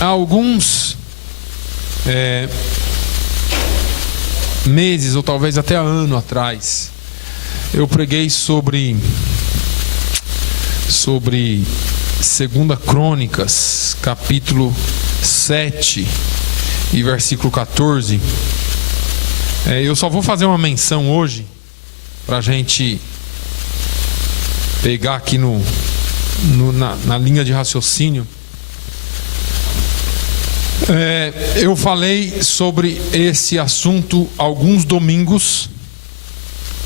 há alguns meses, ou talvez até ano atrás, eu preguei sobre 2 Crônicas, capítulo 7 e versículo 14. Eu só vou fazer uma menção hoje, para a gente pegar aqui na linha de raciocínio. Eu falei sobre esse assunto alguns domingos.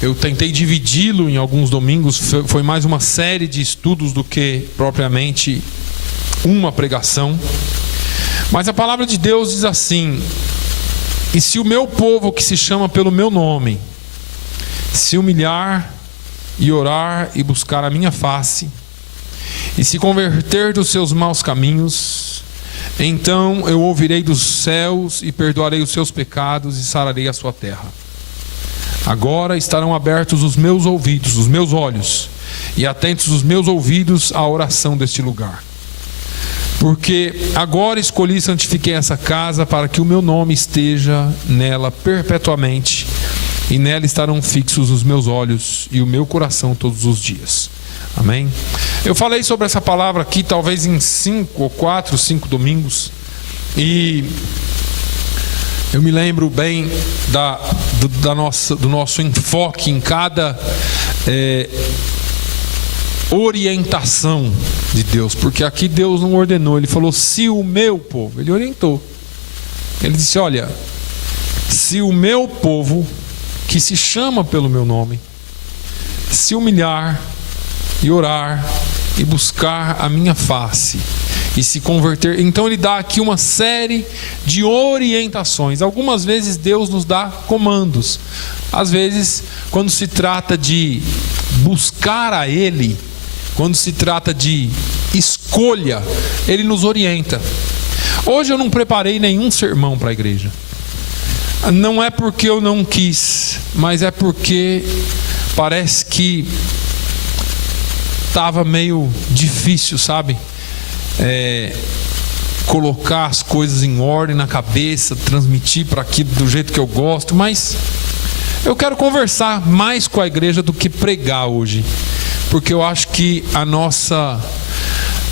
Eu tentei dividi-lo em alguns domingos. Foi mais uma série de estudos do que propriamente uma pregação. Mas a palavra de Deus diz assim: e se o meu povo, que se chama pelo meu nome, se humilhar e orar e buscar a minha face, e se converter dos seus maus caminhos, então eu ouvirei dos céus e perdoarei os seus pecados e sararei a sua terra. Agora estarão abertos os meus ouvidos, os meus olhos, e atentos os meus ouvidos à oração deste lugar. Porque agora escolhi e santifiquei essa casa, para que o meu nome esteja nela perpetuamente, e nela estarão fixos os meus olhos e o meu coração todos os dias. Amém? Eu falei sobre essa palavra aqui talvez em 4 ou 5 domingos, e eu me lembro bem do nosso enfoque em cada orientação de Deus, porque aqui Deus não ordenou, Ele falou: se o meu povo, Ele orientou. Ele disse: olha, se o meu povo, que se chama pelo meu nome, se humilhar e orar e buscar a minha face e se converter. Então Ele dá aqui uma série de orientações. Algumas vezes Deus nos dá comandos. Às vezes, quando se trata de buscar a Ele, quando se trata de escolha, Ele nos orienta. Hoje eu não preparei nenhum sermão para a igreja. Não é porque eu não quis, mas é porque parece que estava meio difícil, sabe? Colocar as coisas em ordem na cabeça, transmitir para aquilo do jeito que eu gosto. Mas eu quero conversar mais com a igreja do que pregar hoje, porque eu acho que a nossa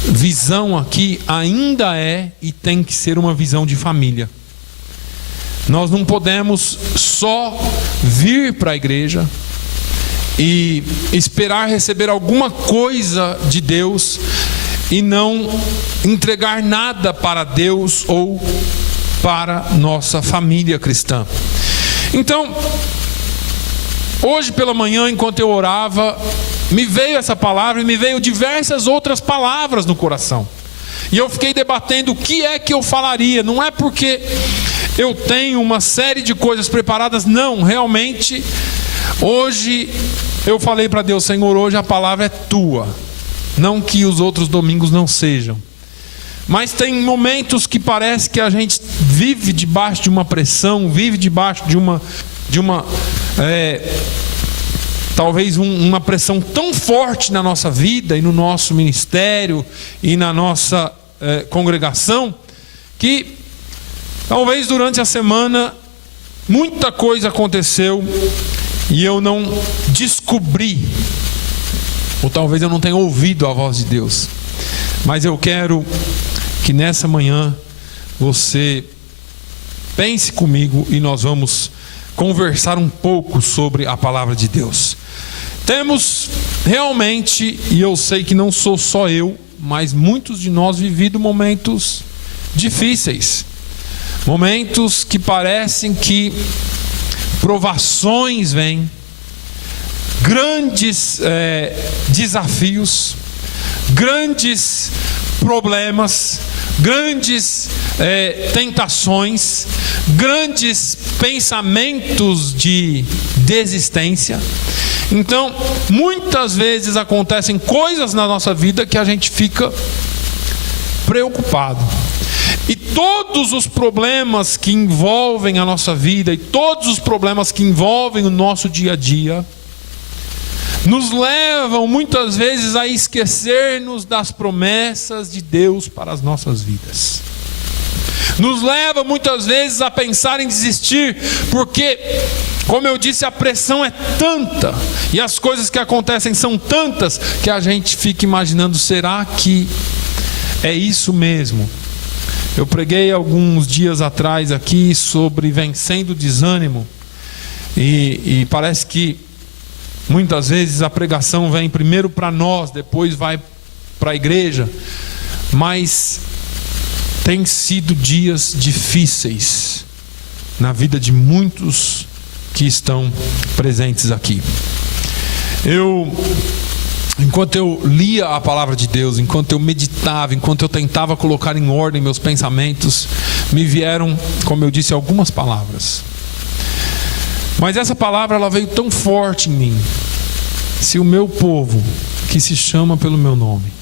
visão aqui ainda é e tem que ser uma visão de família. Nós não podemos só vir para a igreja e esperar receber alguma coisa de Deus e não entregar nada para Deus ou para nossa família cristã. Então, hoje pela manhã, enquanto eu orava, me veio essa palavra e me veio diversas outras palavras no coração. E eu fiquei debatendo o que é que eu falaria. Não é porque eu tenho uma série de coisas preparadas, não, realmente. Hoje eu falei para Deus: Senhor, hoje a palavra é tua. Não que os outros domingos não sejam. Mas tem momentos que parece que a gente vive debaixo de uma pressão, vive debaixo de uma talvez uma pressão tão forte na nossa vida e no nosso ministério e na nossa congregação, que talvez durante a semana muita coisa aconteceu e eu não descobri, ou talvez eu não tenha ouvido a voz de Deus. Mas eu quero que nessa manhã você pense comigo e nós vamos conversar um pouco sobre a palavra de Deus. Temos realmente, e eu sei que não sou só eu, mas muitos de nós vivido momentos difíceis, momentos que parecem que provações vêm, grandes desafios, grandes problemas, grandes tentações, grandes pensamentos de desistência. Então, muitas vezes acontecem coisas na nossa vida que a gente fica preocupado. E todos os problemas que envolvem a nossa vida, e todos os problemas que envolvem o nosso dia a dia, nos levam muitas vezes a esquecer-nos das promessas de Deus para as nossas vidas. nos leva muitas vezes a pensar em desistir, porque, como eu disse, a pressão é tanta e as coisas que acontecem são tantas que a gente fica imaginando: será que é isso mesmo? Eu preguei alguns dias atrás aqui sobre vencendo o desânimo, e parece que muitas vezes a pregação vem primeiro para nós, depois vai para a igreja, mas tem sido dias difíceis na vida de muitos que estão presentes aqui. Enquanto eu lia a palavra de Deus, enquanto eu meditava, enquanto eu tentava colocar em ordem meus pensamentos, me vieram, como eu disse, algumas palavras. Mas essa palavra, ela veio tão forte em mim: se o meu povo, que se chama pelo meu nome.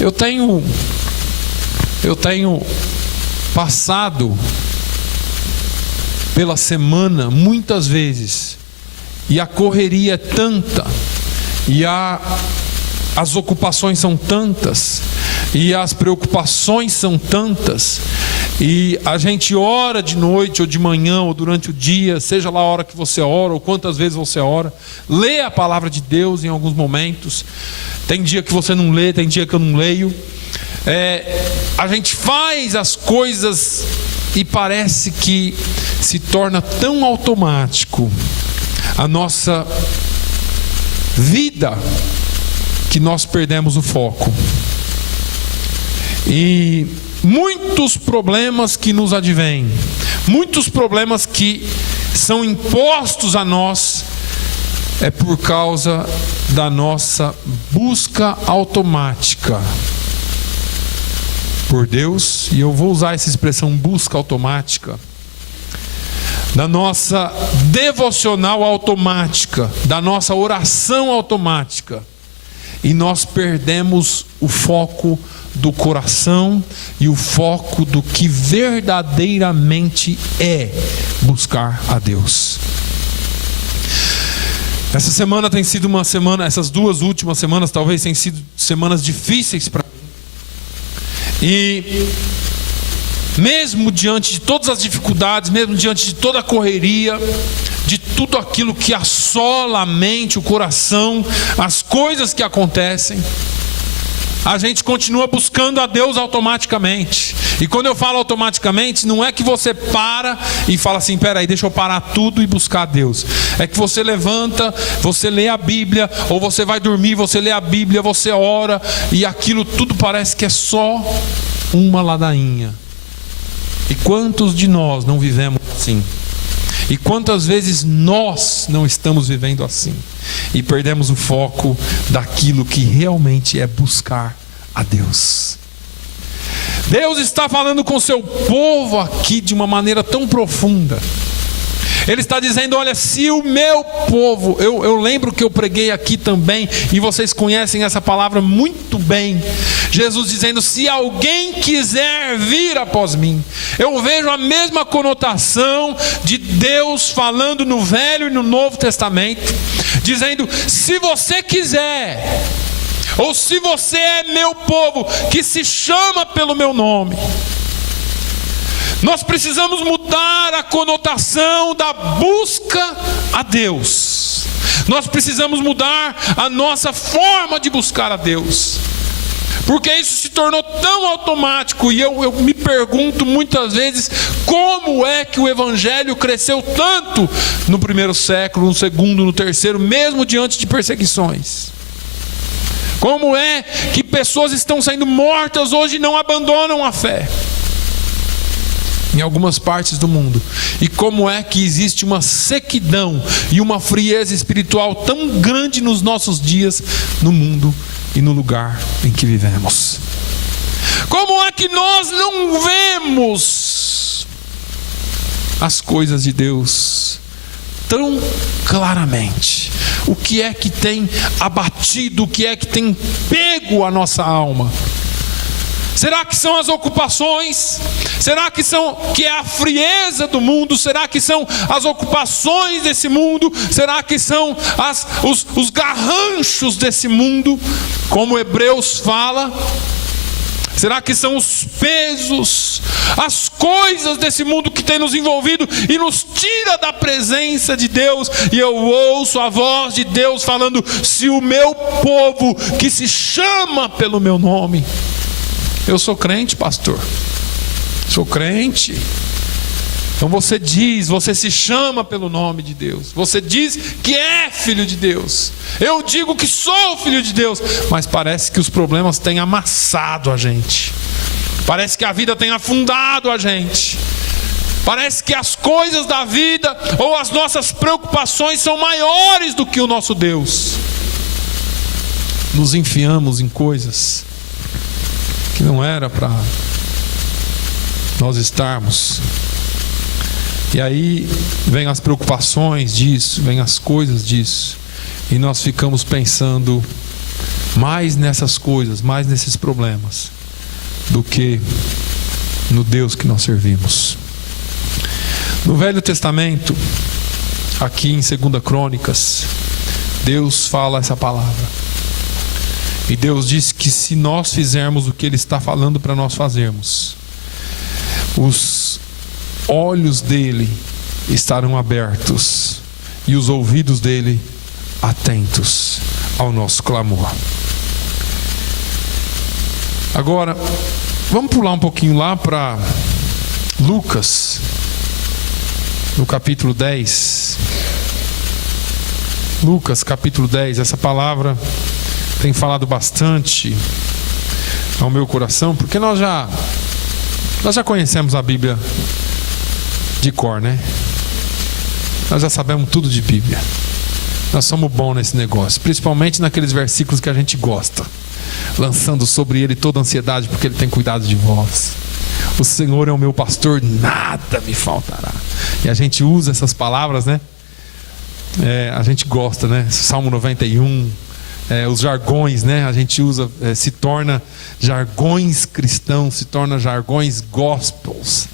Eu tenho passado pela semana muitas vezes, e a correria é tanta, e as ocupações são tantas, e as preocupações são tantas, e a gente ora de noite ou de manhã ou durante o dia, seja lá a hora que você ora ou quantas vezes você ora, lê a palavra de Deus em alguns momentos. Tem dia que você não lê, tem dia que eu não leio. A gente faz as coisas e parece que se torna tão automático a nossa vida que nós perdemos o foco. E muitos problemas que nos advêm, muitos problemas que são impostos a nós, é por causa da nossa busca automática por Deus. E eu vou usar essa expressão, busca automática, da nossa devocional automática, da nossa oração automática, e nós perdemos o foco do coração e o foco do que verdadeiramente é buscar a Deus. Essa semana tem sido uma semana, essas duas últimas semanas talvez tenham sido semanas difíceis para mim. E mesmo diante de todas as dificuldades, mesmo diante de toda a correria, de tudo aquilo que assola a mente, o coração, as coisas que acontecem, a gente continua buscando a Deus automaticamente. E quando eu falo automaticamente, não é que você para e fala assim: peraí, deixa eu parar tudo e buscar a Deus. É que você levanta, você lê a Bíblia, ou você vai dormir, você lê a Bíblia, você ora, e aquilo tudo parece que é só uma ladainha. E quantos de nós não vivemos assim? E quantas vezes nós não estamos vivendo assim? E perdemos o foco daquilo que realmente é buscar a Deus. Deus está falando com o seu povo aqui de uma maneira tão profunda. Ele está dizendo: olha, se o meu povo, eu lembro que eu preguei aqui também, e vocês conhecem essa palavra muito bem, Jesus dizendo: se alguém quiser vir após mim. Eu vejo a mesma conotação de Deus falando no Velho e no Novo Testamento, dizendo: se você quiser, ou se você é meu povo, que se chama pelo meu nome. Nós precisamos mudar a conotação da busca a Deus. Nós precisamos mudar a nossa forma de buscar a Deus, porque isso se tornou tão automático. E eu me pergunto muitas vezes: como é que o Evangelho cresceu tanto no primeiro século, no segundo, no terceiro, mesmo diante de perseguições? Como é que pessoas estão sendo mortas hoje e não abandonam a fé em algumas partes do mundo? E como é que existe uma sequidão e uma frieza espiritual tão grande nos nossos dias, no mundo e no lugar em que vivemos? Como é que nós não vemos as coisas de Deus tão claramente? O que é que tem abatido, o que é que tem pego a nossa alma? Será que são as ocupações? Será que é a frieza do mundo? Será que são as ocupações desse mundo? Será que são os garranchos desse mundo? Como Hebreus fala, Será que são os pesos, as coisas desse mundo que tem nos envolvido e nos tira da presença de Deus? E eu ouço a voz de Deus falando: se o meu povo que se chama pelo meu nome. Eu sou crente, pastor. Sou crente. Então você diz, você se chama pelo nome de Deus. Você diz que é filho de Deus. Eu digo que sou filho de Deus. Mas parece que os problemas têm amassado a gente. Parece que a vida tem afundado a gente. Parece que as coisas da vida ou as nossas preocupações são maiores do que o nosso Deus. Nos enfiamos em coisas que não era para nós estarmos. E aí vem as preocupações disso, vem as coisas disso, e nós ficamos pensando mais nessas coisas, mais nesses problemas, do que no Deus que nós servimos. No Velho Testamento, aqui em 2 Crônicas, Deus fala essa palavra. E Deus diz que se nós fizermos o que Ele está falando para nós fazermos, os olhos dele estarão abertos e os ouvidos dele atentos ao nosso clamor. Agora, vamos pular um pouquinho lá para Lucas, no capítulo 10. Lucas, capítulo 10, essa palavra tem falado bastante ao meu coração, porque nós já conhecemos a Bíblia de cor, né? Nós já sabemos tudo de Bíblia. Nós somos bons nesse negócio, principalmente naqueles versículos que a gente gosta, lançando sobre ele toda a ansiedade, porque ele tem cuidado de vós. O Senhor é o meu pastor, nada me faltará. E a gente usa essas palavras, né? A gente gosta, né? Salmo 91, os jargões, né? A gente usa, se torna jargões cristãos, se torna jargões gospels,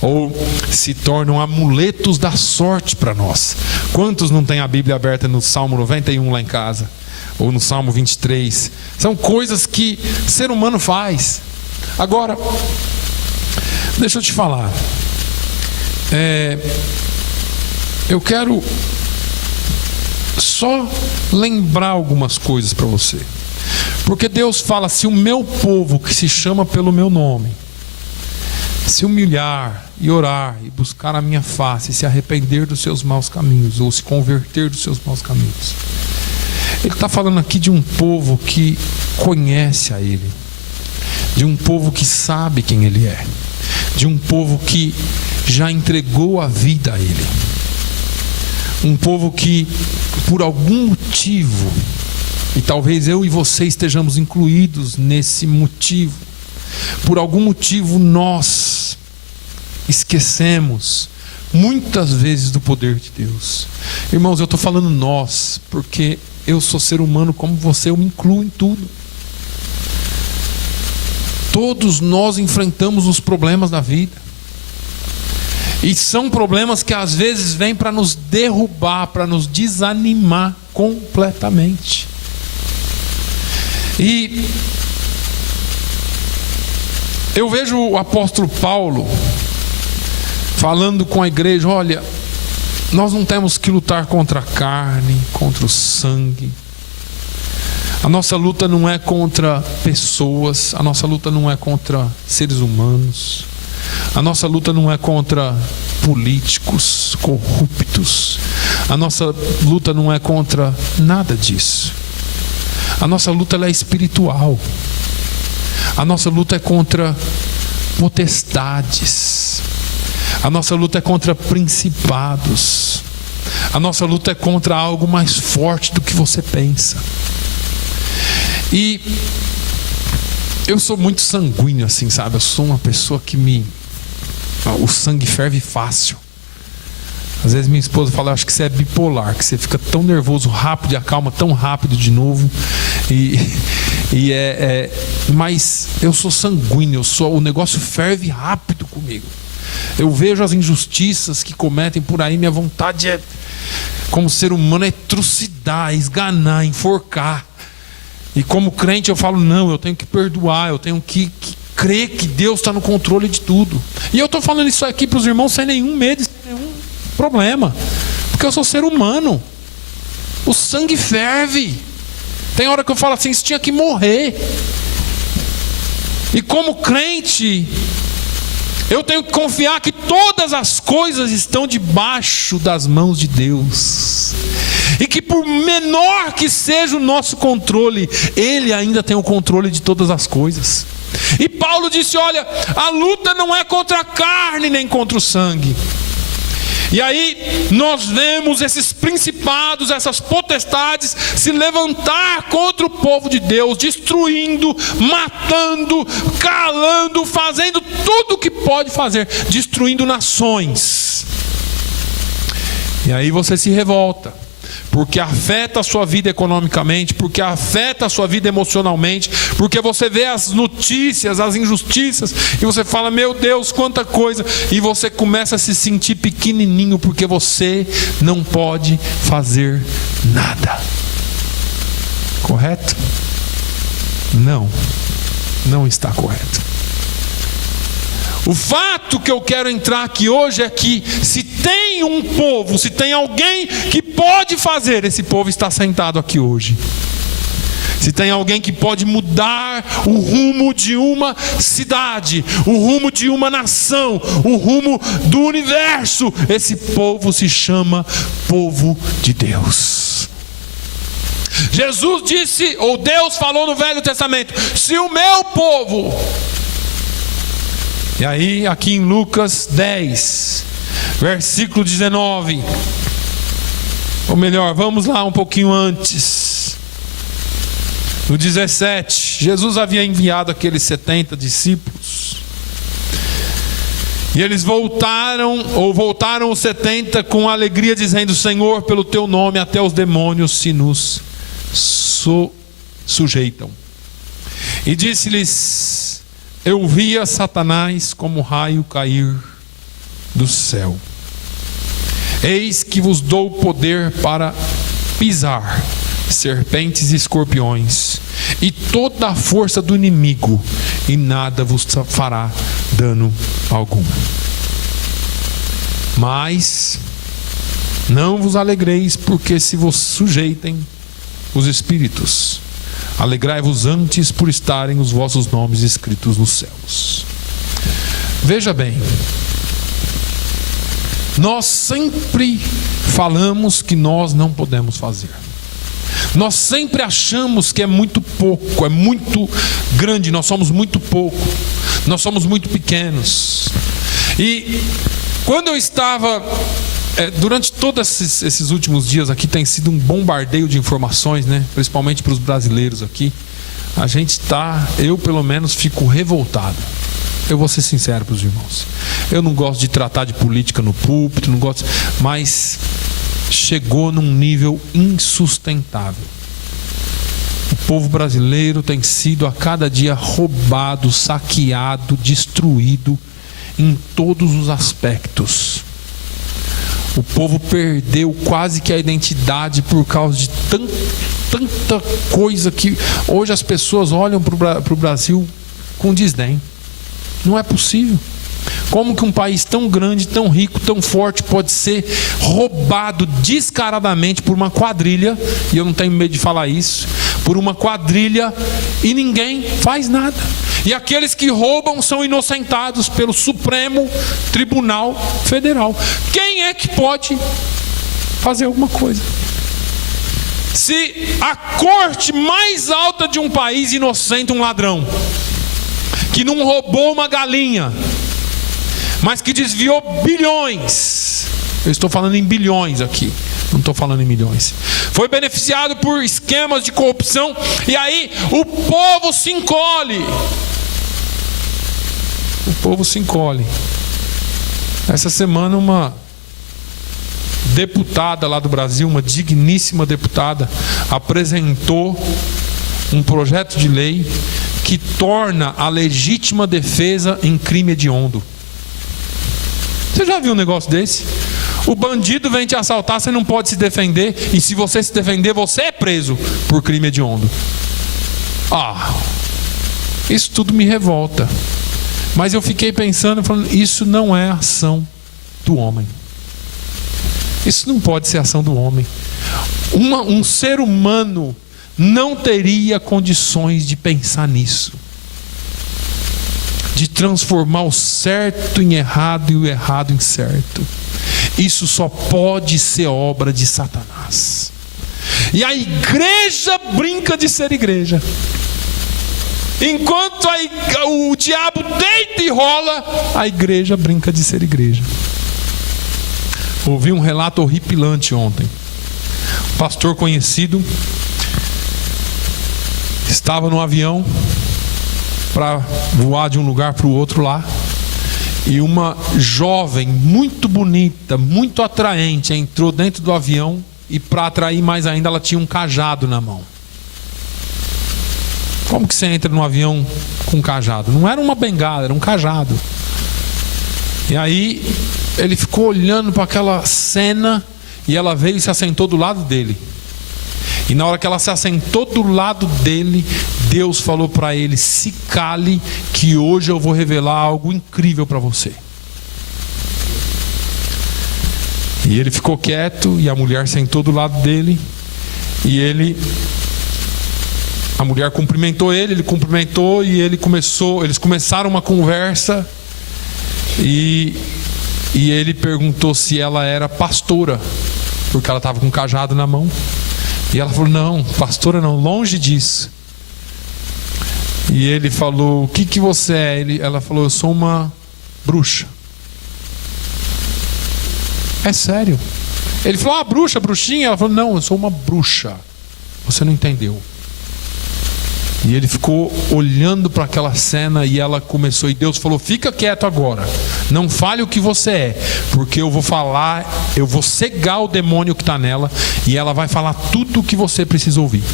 ou se tornam amuletos da sorte para nós. Quantos não tem a Bíblia aberta no Salmo 91 lá em casa? Ou no Salmo 23? São coisas que o ser humano faz. Agora, deixa eu te falar. Eu quero só lembrar algumas coisas para você. Porque Deus fala: se o meu povo que se chama pelo meu nome se humilhar e orar e buscar a minha face e se arrepender dos seus maus caminhos, ou se converter dos seus maus caminhos. Ele está falando aqui de um povo que conhece a Ele, de um povo que sabe quem Ele é, de um povo que já entregou a vida a Ele, um povo que por algum motivo, e talvez eu e você estejamos incluídos nesse motivo, por algum motivo nós esquecemos muitas vezes do poder de Deus. Irmãos, eu estou falando nós, porque eu sou ser humano como você, eu me incluo em tudo. Todos nós enfrentamos os problemas da vida, e são problemas que às vezes vêm para nos derrubar, para nos desanimar completamente. E eu vejo o apóstolo Paulo falando com a igreja: olha, nós não temos que lutar contra a carne, contra o sangue. A nossa luta não é contra pessoas, a nossa luta não é contra seres humanos, a nossa luta não é contra políticos corruptos, a nossa luta não é contra nada disso. A nossa luta ela é espiritual. A nossa luta é contra potestades. A nossa luta é contra principados. A nossa luta é contra algo mais forte do que você pensa. E eu sou muito sanguíneo assim, sabe? Eu sou uma pessoa que o sangue ferve fácil. Às vezes minha esposa fala: acho que você é bipolar, que você fica tão nervoso rápido e acalma tão rápido de novo. Mas eu sou sanguíneo, o negócio ferve rápido comigo. Eu vejo as injustiças que cometem por aí, minha vontade é, como ser humano, é trucidar, esganar, enforcar. E como crente eu falo: não, eu tenho que perdoar, eu tenho que crer que Deus está no controle de tudo. E eu estou falando isso aqui para os irmãos sem nenhum medo, sem nenhum problema, porque eu sou ser humano. O sangue ferve. Tem hora que eu falo assim, isso tinha que morrer. E como crente, eu tenho que confiar que todas as coisas estão debaixo das mãos de Deus. E que por menor que seja o nosso controle, Ele ainda tem o controle de todas as coisas. E Paulo disse, olha, a luta não é contra a carne nem contra o sangue. E aí nós vemos esses principados, essas potestades se levantar contra o povo de Deus, destruindo, matando, calando, fazendo tudo o que pode fazer, destruindo nações. E aí você se revolta, porque afeta a sua vida economicamente, porque afeta a sua vida emocionalmente, porque você vê as notícias, as injustiças, e você fala, meu Deus, quanta coisa, e você começa a se sentir pequenininho, porque você não pode fazer nada. Correto? Não, não está correto. O fato que eu quero entrar aqui hoje é que se tem um povo, se tem alguém que pode fazer, esse povo está sentado aqui hoje. Se tem alguém que pode mudar o rumo de uma cidade, o rumo de uma nação, o rumo do universo, esse povo se chama povo de Deus. Jesus disse, ou Deus falou no Velho Testamento, se o meu povo... E aí, aqui em Lucas 10, versículo 19, ou melhor, vamos lá um pouquinho antes, no 17, Jesus havia enviado aqueles 70 discípulos, e eles voltaram os 70 com alegria, dizendo, Senhor, pelo teu nome até os demônios se nos sujeitam. E disse-lhes, eu via Satanás como raio cair do céu. Eis que vos dou poder para pisar serpentes e escorpiões, e toda a força do inimigo, e nada vos fará dano algum. Mas não vos alegreis, porque se vos sujeitem os espíritos, alegrai-vos antes por estarem os vossos nomes escritos nos céus. Veja bem, nós sempre falamos que nós não podemos fazer. Nós sempre achamos que é muito pouco, é muito grande, nós somos muito pouco, nós somos muito pequenos. E quando eu estava... durante todos esses últimos dias aqui tem sido um bombardeio de informações, né? Principalmente para os brasileiros aqui. A gente está, eu pelo menos fico revoltado. Eu vou ser sincero para os irmãos. Eu não gosto de tratar de política no púlpito, não gosto, mas chegou num nível insustentável. O povo brasileiro tem sido a cada dia roubado, saqueado, destruído em todos os aspectos. O povo perdeu quase que a identidade por causa de tanta coisa que hoje as pessoas olham para o Brasil com desdém. Não é possível. Como que um país tão grande, tão rico, tão forte pode ser roubado descaradamente por uma quadrilha, e eu não tenho medo de falar isso, por uma quadrilha, e ninguém faz nada. E aqueles que roubam são inocentados pelo Supremo Tribunal Federal. Quem é que pode fazer alguma coisa? Se a corte mais alta de um país inocenta um ladrão que não roubou uma galinha, mas que desviou bilhões, eu estou falando em bilhões aqui, não estou falando em milhões, foi beneficiado por esquemas de corrupção, e aí o povo se encolhe. O povo se encolhe. Essa semana uma deputada lá do Brasil, uma digníssima deputada, apresentou um projeto de lei que torna a legítima defesa em crime hediondo. Você já viu um negócio desse? O bandido vem te assaltar, você não pode se defender, e se você se defender, você é preso por crime hediondo. Isso tudo me revolta. Mas eu fiquei pensando, falando, isso não é ação do homem. Isso não pode ser ação do homem. Um ser humano não teria condições de pensar nisso, de transformar o certo em errado e o errado em certo. Isso só pode ser obra de Satanás. E a igreja brinca de ser igreja. Enquanto o diabo deita e rola, a igreja brinca de ser igreja. Ouvi um relato horripilante ontem. Um pastor conhecido estava no avião para voar de um lugar para o outro lá, e uma jovem muito bonita, muito atraente, entrou dentro do avião, e para atrair mais ainda, ela tinha um cajado na mão. Como que você entra no avião com um cajado? Não era uma bengala, era um cajado. E aí ele ficou olhando para aquela cena, e ela veio e se assentou do lado dele. E na hora que ela se assentou do lado dele, Deus falou para ele: se cale, que hoje eu vou revelar algo incrível para você. E ele ficou quieto, e a mulher sentou do lado dele, e a mulher cumprimentou ele cumprimentou, e eles começaram uma conversa, e ele perguntou se ela era pastora, porque ela estava com um cajado na mão. E ela falou: não, pastora não, longe disso. E ele falou: o que você é? Ela falou: eu sou uma bruxa. É sério? Ele falou: bruxa, bruxinha? Ela falou: não, eu sou uma bruxa. Você não entendeu. E ele ficou olhando para aquela cena, e ela começou, e Deus falou: fica quieto agora, não fale o que você é, porque eu vou falar, eu vou cegar o demônio que está nela, e ela vai falar tudo o que você precisa ouvir.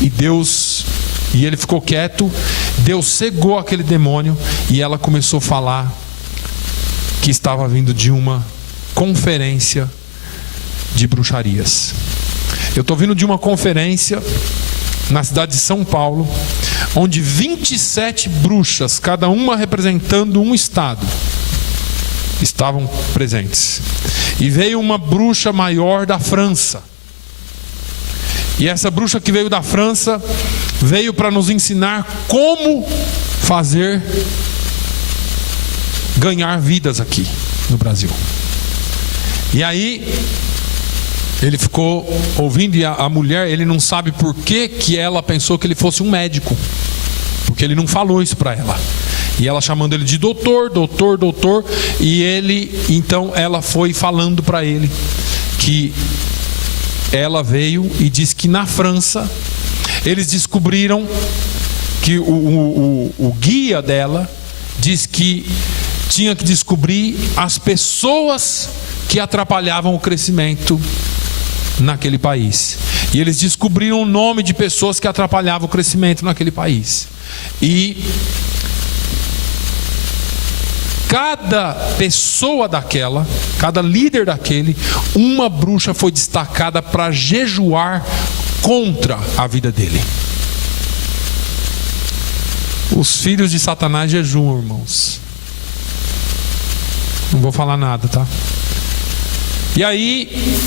E ele ficou quieto, Deus cegou aquele demônio, e ela começou a falar que estava vindo de uma conferência de bruxarias. Eu estou vindo de uma conferência na cidade de São Paulo, onde 27 bruxas, cada uma representando um estado, estavam presentes. E veio uma bruxa maior da França. E essa bruxa que veio da França veio para nos ensinar como ganhar vidas aqui no Brasil. E aí ele ficou ouvindo, e a mulher, ele não sabe por que ela pensou que ele fosse um médico, porque ele não falou isso para ela. E ela chamando ele de doutor, e então ela foi falando para ele que ela veio e disse que na França eles descobriram que o guia dela diz que tinha que descobrir as pessoas que atrapalhavam o crescimento naquele país. E eles descobriram o nome de pessoas que atrapalhavam o crescimento naquele país. E cada pessoa daquela, cada líder daquele, uma bruxa foi destacada para jejuar contra a vida dele. Os filhos de Satanás jejuam, irmãos. Não vou falar nada, tá? E aí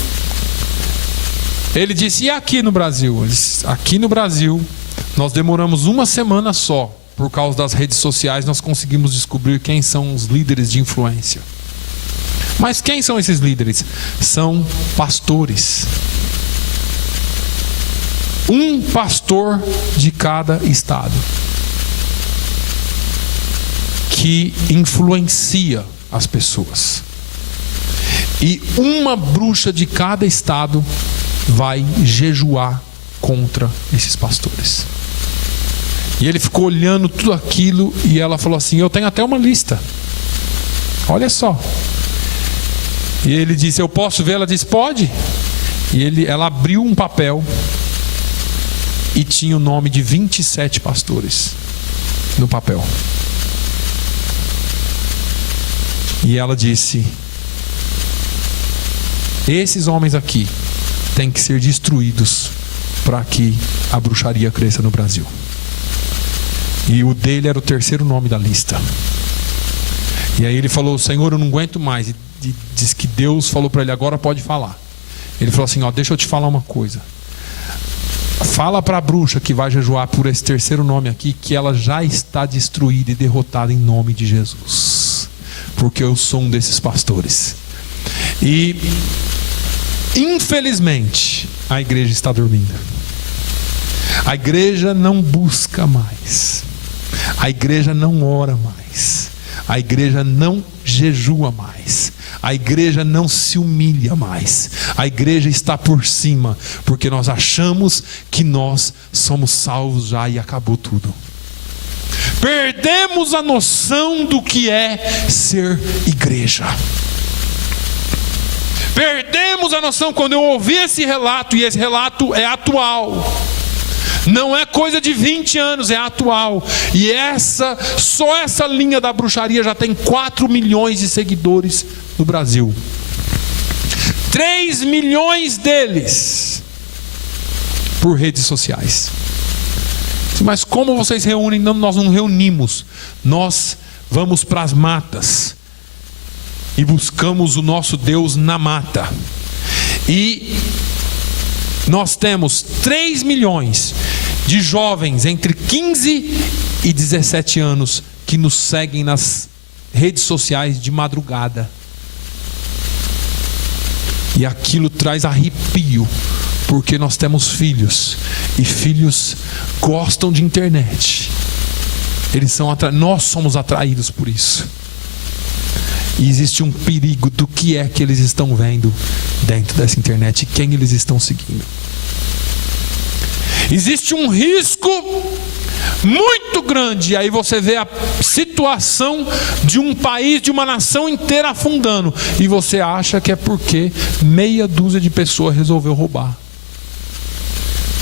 ele disse: e aqui no Brasil? Aqui no Brasil nós demoramos uma semana só. Por causa das redes sociais nós conseguimos descobrir quem são os líderes de influência. Mas quem são esses líderes? São pastores. Um pastor de cada estado, que influencia as pessoas. E uma bruxa de cada estado vai jejuar contra esses pastores. E ele ficou olhando tudo aquilo, e ela falou assim: eu tenho até uma lista, olha só. E ele disse: eu posso ver? Ela disse: pode. E ela abriu um papel, e tinha o nome de 27 pastores no papel. E ela disse: esses homens aqui têm que ser destruídos para que a bruxaria cresça no Brasil. E o dele era o terceiro nome da lista. E aí ele falou: Senhor, eu não aguento mais. E diz que Deus falou para ele: agora pode falar. Ele falou assim: ó, deixa eu te falar uma coisa. Fala para a bruxa que vai jejuar por esse terceiro nome aqui, que ela já está destruída e derrotada em nome de Jesus. Porque eu sou um desses pastores. E infelizmente a igreja está dormindo. A igreja não busca mais. A igreja não ora mais. A igreja não jejua mais. A igreja não se humilha mais. A igreja está por cima, porque nós achamos que nós somos salvos já e acabou tudo. Perdemos a noção do que é ser igreja. Perdemos a noção. Quando eu ouvi esse relato, e esse relato é atual, não é coisa de 20 anos, é atual. E só essa linha da bruxaria já tem 4 milhões de seguidores no Brasil. 3 milhões deles por redes sociais. Mas como vocês reúnem? Não, nós não reunimos. Nós vamos para as matas e buscamos o nosso Deus na mata. E nós temos 3 milhões de jovens entre 15 e 17 anos que nos seguem nas redes sociais de madrugada. E aquilo traz arrepio, porque nós temos filhos, e filhos gostam de internet. Nós somos atraídos por isso. E existe um perigo do que é que eles estão vendo dentro dessa internet e quem eles estão seguindo. Existe um risco muito grande. E aí você vê a situação de um país, de uma nação inteira afundando, e você acha que é porque meia dúzia de pessoas resolveu roubar.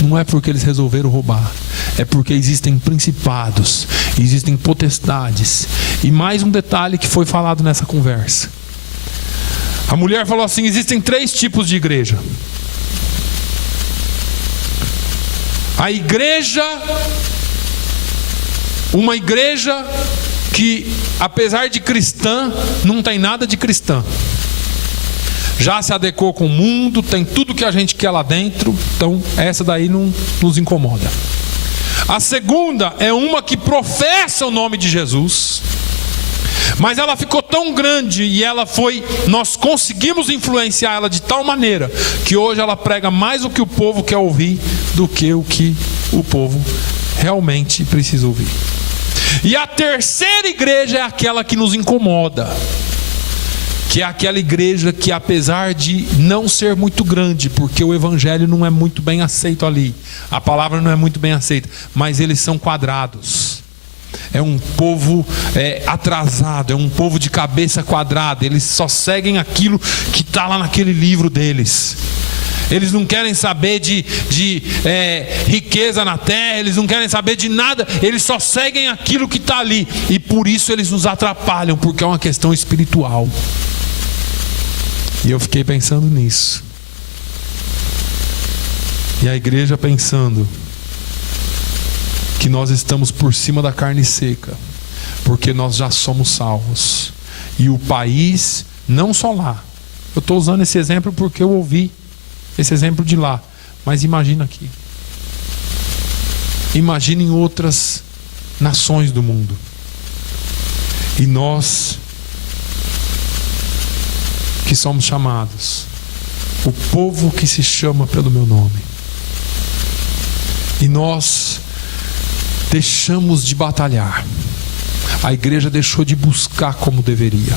Não é porque eles resolveram roubar, é porque existem principados, existem potestades. E mais um detalhe que foi falado nessa conversa. A mulher falou assim: existem 3 tipos de igreja. A igreja, uma igreja que, apesar de cristã, não tem nada de cristã. Já se adequou com o mundo, tem tudo que a gente quer lá dentro. Então essa daí não nos incomoda. A segunda é uma que professa o nome de Jesus, mas ela ficou tão grande e nós conseguimos influenciar ela de tal maneira que hoje ela prega mais o que o povo quer ouvir do que o que o povo realmente precisa ouvir. E a terceira igreja é aquela que nos incomoda, que é aquela igreja que, apesar de não ser muito grande, porque o evangelho não é muito bem aceito ali, a palavra não é muito bem aceita, mas eles são quadrados. É um povo atrasado, é um povo de cabeça quadrada. Eles só seguem aquilo que está lá naquele livro deles. Eles não querem saber de riqueza na terra, eles não querem saber de nada, eles só seguem aquilo que está ali. E por isso eles nos atrapalham, porque é uma questão espiritual. E eu fiquei pensando nisso. E a igreja pensando que nós estamos por cima da carne seca, porque nós já somos salvos. E o país, não só lá, eu estou usando esse exemplo porque eu ouvi esse exemplo de lá, mas imagina aqui, imagina em outras nações do mundo. E nós que somos chamados, o povo que se chama pelo meu nome, e nós deixamos de batalhar. A igreja deixou de buscar como deveria.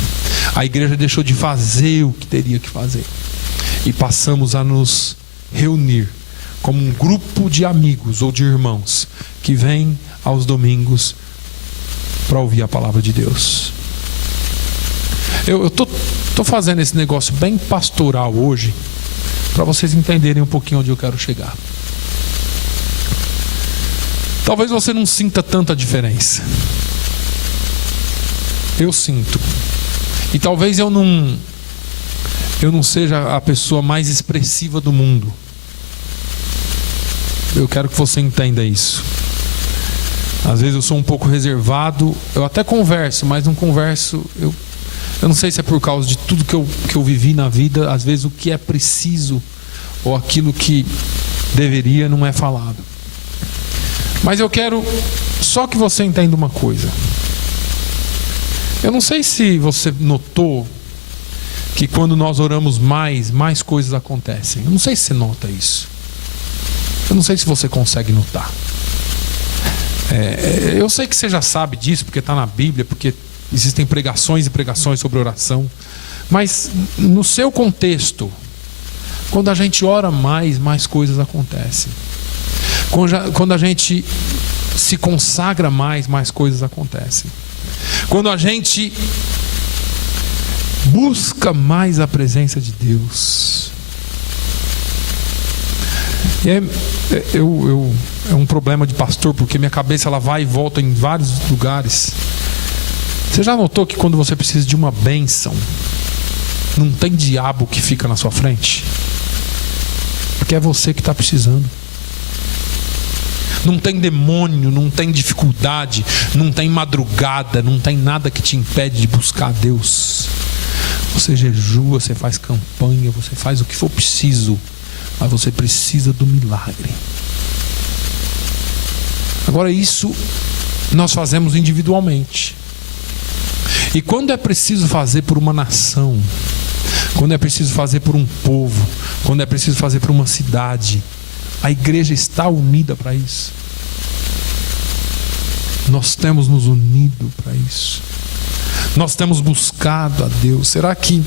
A igreja deixou de fazer o que teria que fazer. E passamos a nos reunir como um grupo de amigos ou de irmãos que vêm aos domingos para ouvir a palavra de Deus. Eu tô fazendo esse negócio bem pastoral hoje, para vocês entenderem um pouquinho onde eu quero chegar. Talvez você não sinta tanta diferença. Eu sinto. E talvez eu não seja a pessoa mais expressiva do mundo. Eu quero que você entenda isso. Às vezes eu sou um pouco reservado. Eu até converso, mas não converso. Eu não sei se é por causa de tudo que eu vivi na vida. Às vezes o que é preciso ou aquilo que deveria não é falado. Mas eu quero só que você entenda uma coisa. Eu não sei se você notou que quando nós oramos mais coisas acontecem. Eu não sei se você nota isso. Eu não sei se você consegue notar. Eu sei que você já sabe disso, porque está na Bíblia, porque existem pregações e pregações sobre oração. Mas no seu contexto, quando a gente ora mais coisas acontecem. Quando a gente se consagra mais coisas acontecem. Quando a gente busca mais a presença de Deus. E é um problema de pastor, porque minha cabeça ela vai e volta em vários lugares. Você já notou que quando você precisa de uma bênção, não tem diabo que fica na sua frente? Porque é você que está precisando. Não tem demônio, não tem dificuldade, não tem madrugada, não tem nada que te impede de buscar a Deus. Você jejua, você faz campanha, você faz o que for preciso, mas você precisa do milagre. Agora isso nós fazemos individualmente. E quando é preciso fazer por uma nação, quando é preciso fazer por um povo, quando é preciso fazer por uma cidade, a igreja está unida para isso. Nós temos nos unido para isso. Nós temos buscado a Deus. Será que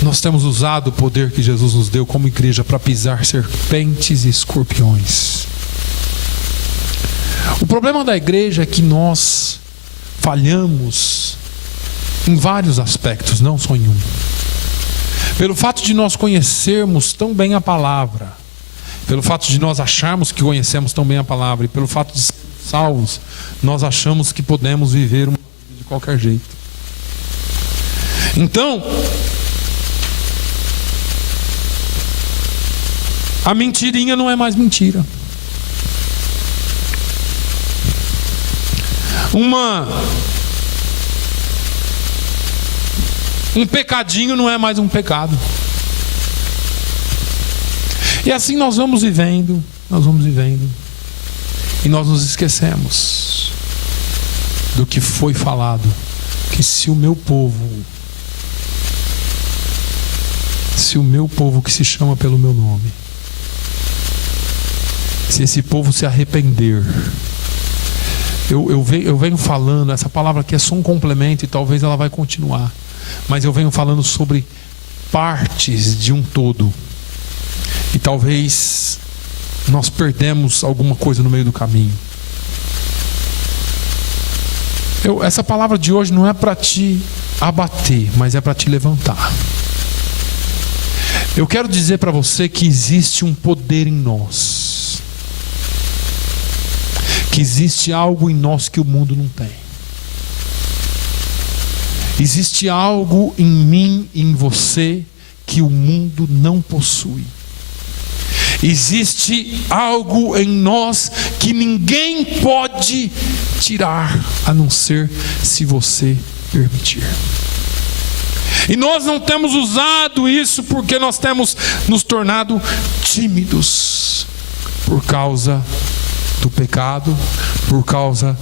nós temos usado o poder que Jesus nos deu como igreja para pisar serpentes e escorpiões? O problema da igreja é que nós falhamos em vários aspectos, não só em um. Pelo fato de nós conhecermos tão bem a palavra, pelo fato de nós acharmos que conhecemos tão bem a palavra, e pelo fato de sermos salvos, nós achamos que podemos viver uma vida de qualquer jeito. Então, a mentirinha não é mais mentira. Um pecadinho não é mais um pecado. E assim nós vamos vivendo, e nós nos esquecemos do que foi falado, que se o meu povo que se chama pelo meu nome, se esse povo se arrepender, eu venho falando, essa palavra aqui é só um complemento e talvez ela vai continuar, mas eu venho falando sobre partes de um todo. E talvez nós perdemos alguma coisa no meio do caminho. Essa palavra de hoje não é para te abater, mas é para te levantar. Eu quero dizer para você que existe um poder em nós. Que existe algo em nós que o mundo não tem. Existe algo em mim e em você que o mundo não possui. Existe algo em nós que ninguém pode tirar, a não ser se você permitir. E nós não temos usado isso porque nós temos nos tornado tímidos por causa do pecado, por causa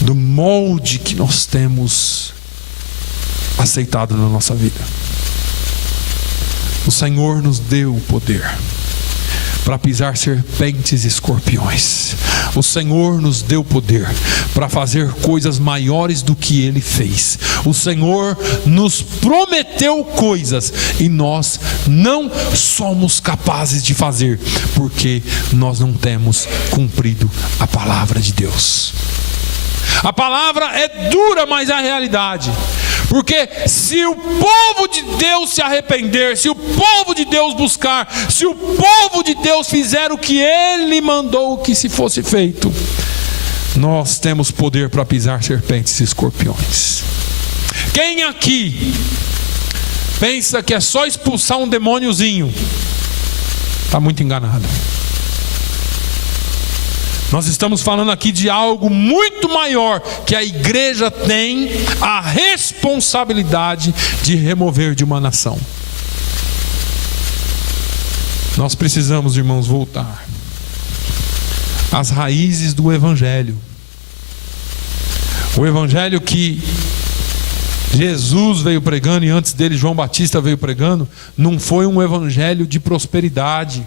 do molde que nós temos aceitado na nossa vida. O Senhor nos deu o poder para pisar serpentes e escorpiões. O Senhor nos deu poder para fazer coisas maiores do que Ele fez. O Senhor nos prometeu coisas e nós não somos capazes de fazer, porque nós não temos cumprido a palavra de Deus. A palavra é dura, mas é a realidade. Porque se o povo de Deus se arrepender, se o povo de Deus buscar, se o povo de Deus fizer o que Ele mandou que se fosse feito, nós temos poder para pisar serpentes e escorpiões. Quem aqui pensa que é só expulsar um demôniozinho, está muito enganado. Nós estamos falando aqui de algo muito maior, que a igreja tem a responsabilidade de remover de uma nação. Nós precisamos, irmãos, voltar às raízes do Evangelho. O Evangelho que Jesus veio pregando, e antes dele João Batista veio pregando, não foi um evangelho de prosperidade,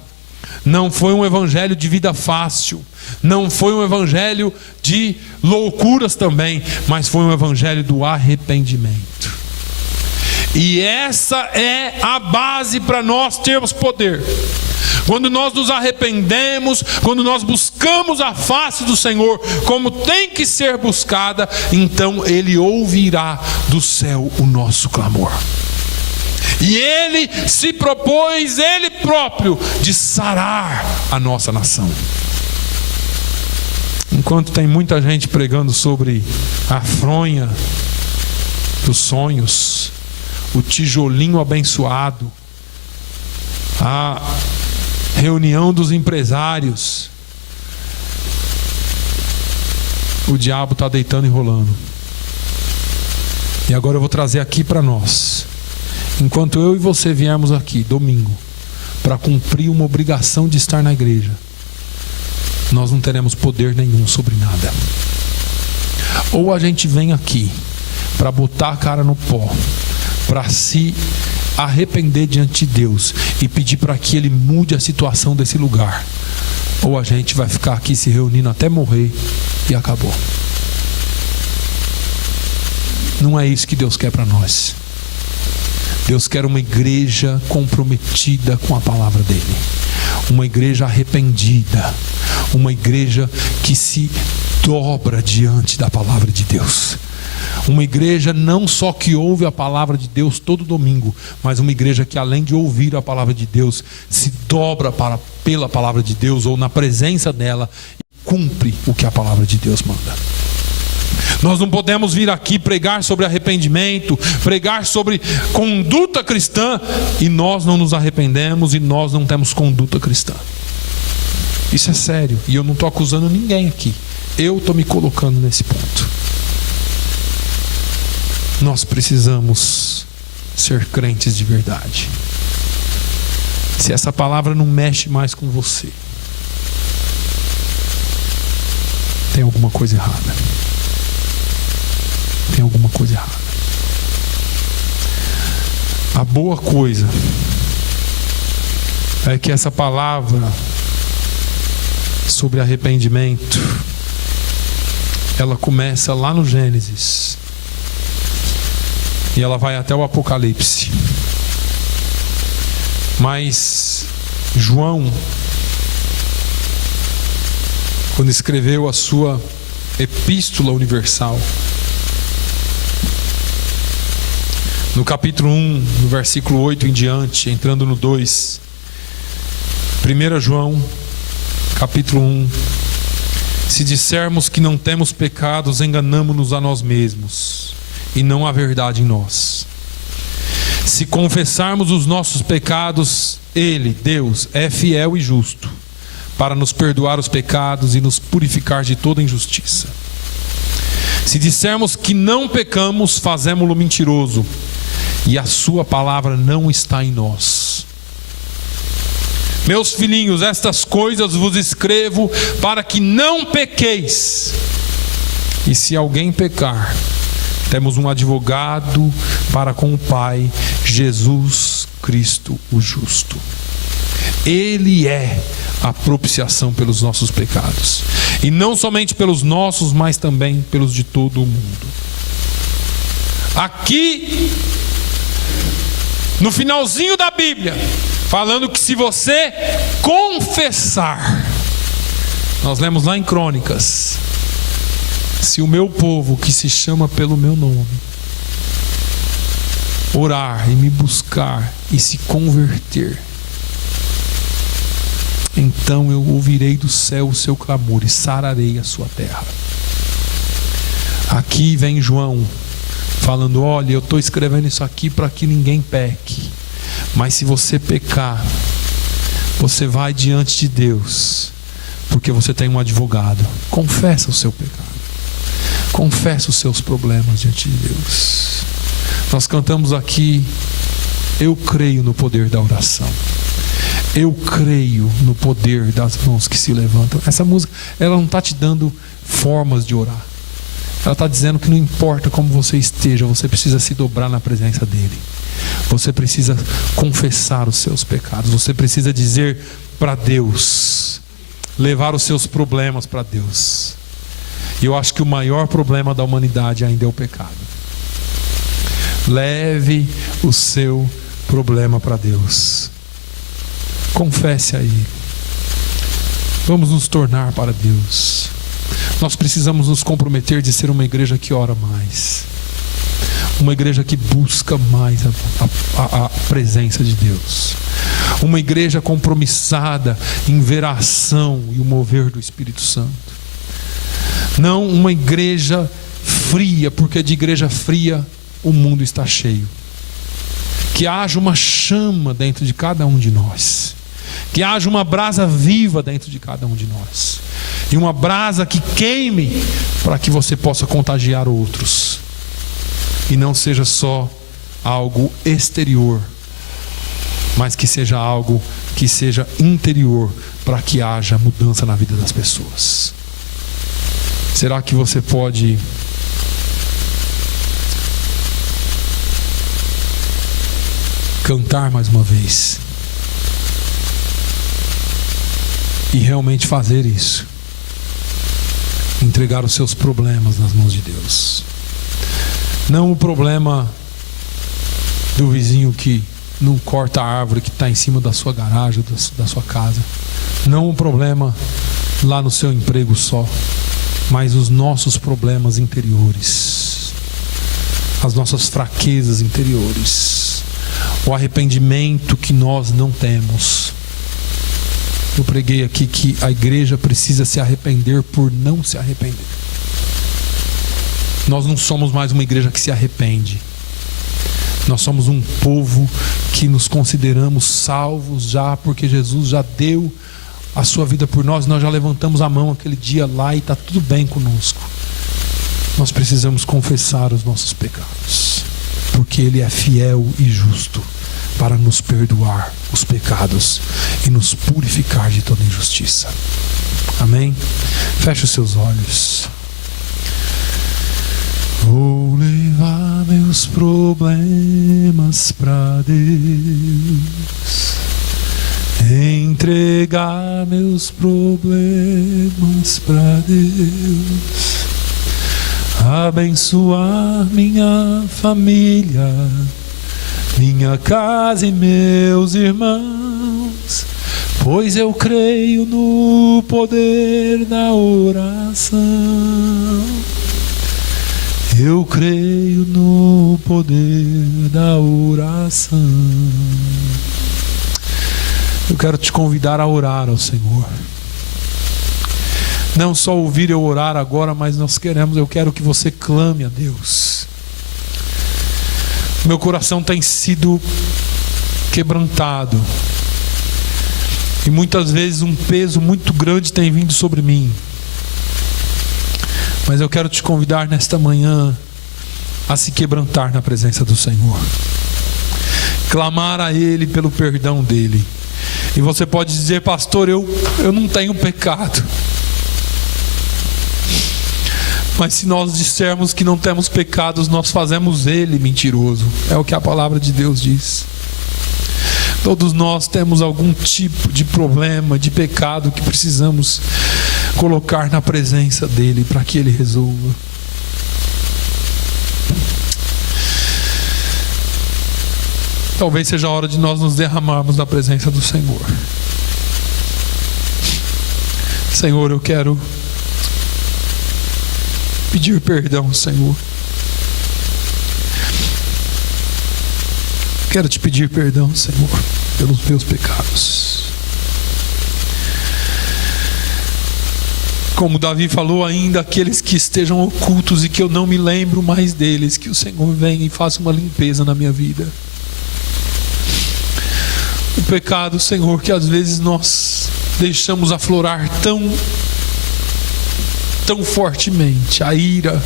não foi um evangelho de vida fácil, não foi um evangelho de loucuras também, mas foi um evangelho do arrependimento. E essa é a base para nós termos poder. Quando nós nos arrependemos, quando nós buscamos a face do Senhor como tem que ser buscada, então Ele ouvirá do céu o nosso clamor. E Ele se propôs, Ele próprio, de sarar a nossa nação. Enquanto tem muita gente pregando sobre a fronha dos sonhos, o tijolinho abençoado, a reunião dos empresários, o diabo está deitando e rolando. E agora eu vou trazer aqui para nós. Enquanto eu e você viermos aqui domingo para cumprir uma obrigação de estar na igreja, nós não teremos poder nenhum sobre nada. Ou a gente vem aqui para botar a cara no pó, para se arrepender diante de Deus e pedir para que Ele mude a situação desse lugar, ou a gente vai ficar aqui se reunindo até morrer e acabou. Não é isso que Deus quer para nós. Deus quer uma igreja comprometida com a palavra dele, uma igreja arrependida, uma igreja que se dobra diante da palavra de Deus. Uma igreja não só que ouve a palavra de Deus todo domingo, mas uma igreja que, além de ouvir a palavra de Deus, se dobra pela palavra de Deus, ou na presença dela, e cumpre o que a palavra de Deus manda. Nós não podemos vir aqui pregar sobre arrependimento, pregar sobre conduta cristã, e nós não nos arrependemos e nós não temos conduta cristã. Isso é sério, e eu não estou acusando ninguém aqui, eu estou me colocando nesse ponto. Nós precisamos ser crentes de verdade. Se essa palavra não mexe mais com você, tem alguma coisa errada. Tem alguma coisa errada. A boa coisa é que essa palavra sobre arrependimento, ela começa lá no Gênesis e ela vai até o Apocalipse. Mas João, quando escreveu a sua Epístola Universal, no capítulo 1, no versículo 8 em diante, entrando no 2, 1 João, capítulo 1: se dissermos que não temos pecados, enganamo-nos a nós mesmos, e não há verdade em nós. Se confessarmos os nossos pecados, Ele, Deus, é fiel e justo para nos perdoar os pecados e nos purificar de toda injustiça. Se dissermos que não pecamos, fazemo-lo mentiroso, e a sua palavra não está em nós. Meus filhinhos, estas coisas vos escrevo para que não pequeis. E se alguém pecar, temos um advogado para com o Pai, Jesus Cristo o justo. Ele é a propiciação pelos nossos pecados, e não somente pelos nossos, mas também pelos de todo o mundo. Aqui no finalzinho da Bíblia, falando que se você confessar, nós lemos lá em Crônicas: se o meu povo, que se chama pelo meu nome, orar e me buscar e se converter, então eu ouvirei do céu o seu clamor e sararei a sua terra. Aqui vem João falando: olha, eu estou escrevendo isso aqui para que ninguém peque, mas se você pecar, você vai diante de Deus, porque você tem um advogado. Confessa o seu pecado. Confessa os seus problemas diante de Deus. Nós cantamos aqui: eu creio no poder da oração. Eu creio no poder das mãos que se levantam. Essa música, ela não está te dando formas de orar. Ela está dizendo que não importa como você esteja, você precisa se dobrar na presença dEle. Você precisa confessar os seus pecados. Você precisa dizer para Deus, levar os seus problemas para Deus. E eu acho que o maior problema da humanidade ainda é o pecado. Leve o seu problema para Deus. Confesse a Ele. Vamos nos tornar para Deus. Nós precisamos nos comprometer de ser uma igreja que ora mais. Uma igreja que busca mais a presença de Deus. Uma igreja compromissada em ver a ação e o mover do Espírito Santo. Não uma igreja fria, porque de igreja fria o mundo está cheio. Que haja uma chama dentro de cada um de nós. Que haja uma brasa viva dentro de cada um de nós. E uma brasa que queime para que você possa contagiar outros. E não seja só algo exterior, mas que seja algo que seja interior, para que haja mudança na vida das pessoas. Será que você pode cantar mais uma vez e realmente fazer isso? Entregar os seus problemas nas mãos de Deus. Não o problema do vizinho que não corta a árvore que está em cima da sua garagem, da sua casa. Não o problema lá no seu emprego só, mas os nossos problemas interiores, as nossas fraquezas interiores, o arrependimento que nós não temos. Eu preguei aqui que a igreja precisa se arrepender por não se arrepender. Nós não somos mais uma igreja que se arrepende. Nós somos um povo que nos consideramos salvos já, porque Jesus já deu a sua vida por nós. Nós já levantamos a mão aquele dia lá e está tudo bem conosco. Nós precisamos confessar os nossos pecados, porque Ele é fiel e justo para nos perdoar os pecados e nos purificar de toda injustiça. Amém? Feche os seus olhos. Vou levar meus problemas para Deus, entregar meus problemas para Deus, abençoar minha família, minha casa e meus irmãos, pois eu creio no poder da oração. Eu creio no poder da oração. Eu quero te convidar a orar ao Senhor. Não só ouvir eu orar agora, mas eu quero que você clame a Deus. Meu coração tem sido quebrantado. E muitas vezes um peso muito grande tem vindo sobre mim. Mas eu quero te convidar nesta manhã a se quebrantar na presença do Senhor. Clamar a Ele pelo perdão dEle. E você pode dizer: pastor, eu não tenho pecado. Mas se nós dissermos que não temos pecados, nós fazemos Ele mentiroso. É o que a palavra de Deus diz. Todos nós temos algum tipo de problema, de pecado que precisamos colocar na presença dEle para que Ele resolva. Talvez seja a hora de nós nos derramarmos na presença do Senhor. Senhor, eu quero pedir perdão, Senhor. Quero te pedir perdão, Senhor, pelos meus pecados. Como Davi falou ainda, aqueles que estejam ocultos e que eu não me lembro mais deles, que o Senhor venha e faça uma limpeza na minha vida. O pecado, Senhor, que às vezes nós deixamos aflorar tão fortemente a ira,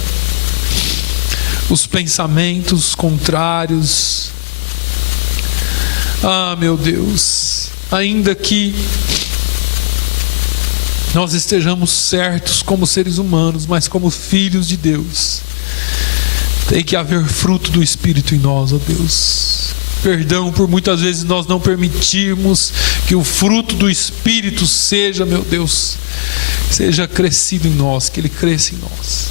os pensamentos contrários. Ah, meu Deus, ainda que nós estejamos certos como seres humanos, mas como filhos de Deus, tem que haver fruto do Espírito em nós, ó Deus. Perdão por muitas vezes nós não permitirmos que o fruto do Espírito seja, meu Deus, seja crescido em nós, que ele cresça em nós.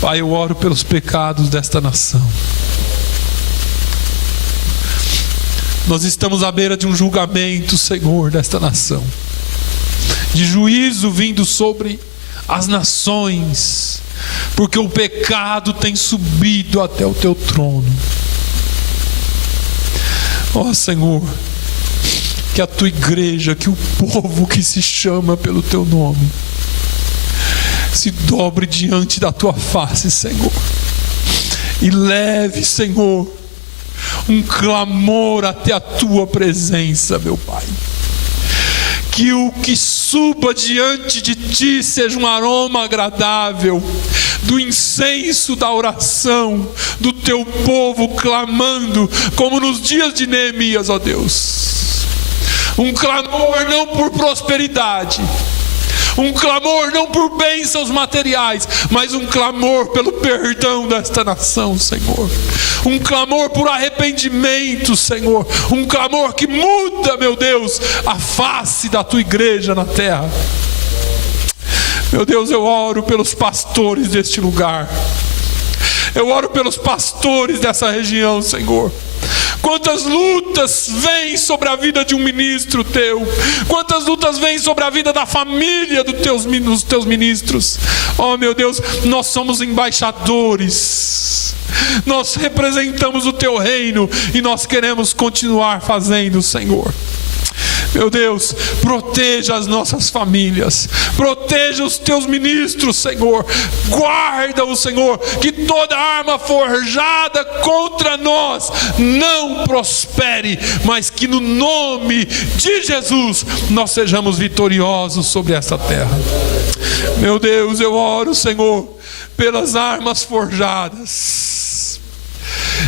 Pai, eu oro pelos pecados desta nação. Nós estamos à beira de um julgamento, Senhor, desta nação, de juízo vindo sobre as nações, porque o pecado tem subido até o teu trono. Ó Senhor, que a tua igreja, que o povo que se chama pelo teu nome, se dobre diante da tua face, Senhor, e leve, Senhor, um clamor até a tua presença, meu Pai. Que o que suba diante de ti seja um aroma agradável do incenso da oração do teu povo clamando, como nos dias de Neemias, ó Deus. Um clamor não por prosperidade, um clamor não por bênçãos materiais, mas um clamor pelo perdão desta nação, Senhor. Um clamor por arrependimento, Senhor. Um clamor que muda, meu Deus, a face da tua igreja na terra. Meu Deus, eu oro pelos pastores deste lugar. Eu oro pelos pastores dessa região, Senhor. Quantas lutas vêm sobre a vida de um ministro teu, quantas lutas vêm sobre a vida da família dos teus ministros. Oh meu Deus, nós somos embaixadores, nós representamos o teu reino e nós queremos continuar fazendo, Senhor. Meu Deus, proteja as nossas famílias, proteja os teus ministros, Senhor. Guarda-os, Senhor, que toda arma forjada contra nós não prospere, mas que no nome de Jesus nós sejamos vitoriosos sobre essa terra. Meu Deus, eu oro, Senhor, pelas armas forjadas.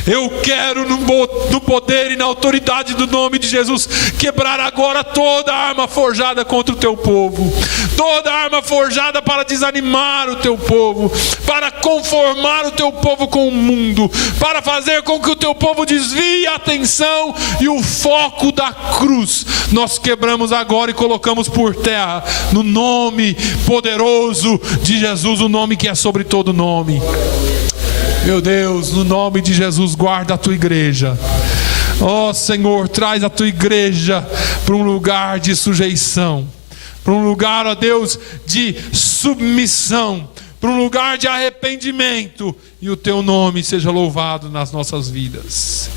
Eu quero no poder e na autoridade do nome de Jesus quebrar agora toda arma forjada contra o teu povo, toda arma forjada para desanimar o teu povo, para conformar o teu povo com o mundo, para fazer com que o teu povo desvie a atenção e o foco da cruz. Nós quebramos agora e colocamos por terra no nome poderoso de Jesus, o nome que é sobre todo nome. Meu Deus, no nome de Jesus, guarda a tua igreja. Ó Senhor, traz a tua igreja para um lugar de sujeição, para um lugar, ó Deus, de submissão, para um lugar de arrependimento, e o teu nome seja louvado nas nossas vidas.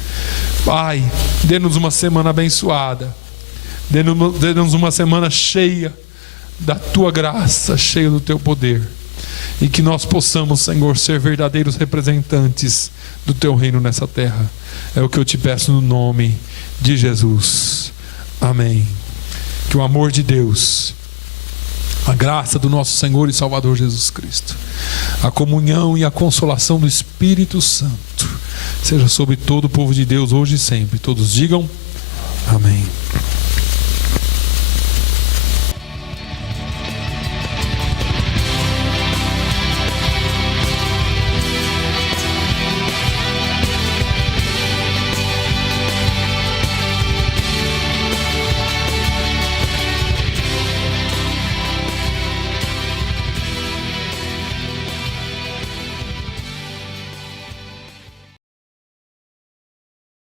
Pai, dê-nos uma semana abençoada, dê-nos uma semana cheia da tua graça, cheia do teu poder. E que nós possamos, Senhor, ser verdadeiros representantes do teu reino nessa terra. É o que eu te peço no nome de Jesus. Amém. Que o amor de Deus, a graça do nosso Senhor e Salvador Jesus Cristo, a comunhão e a consolação do Espírito Santo seja sobre todo o povo de Deus hoje e sempre. Todos digam amém.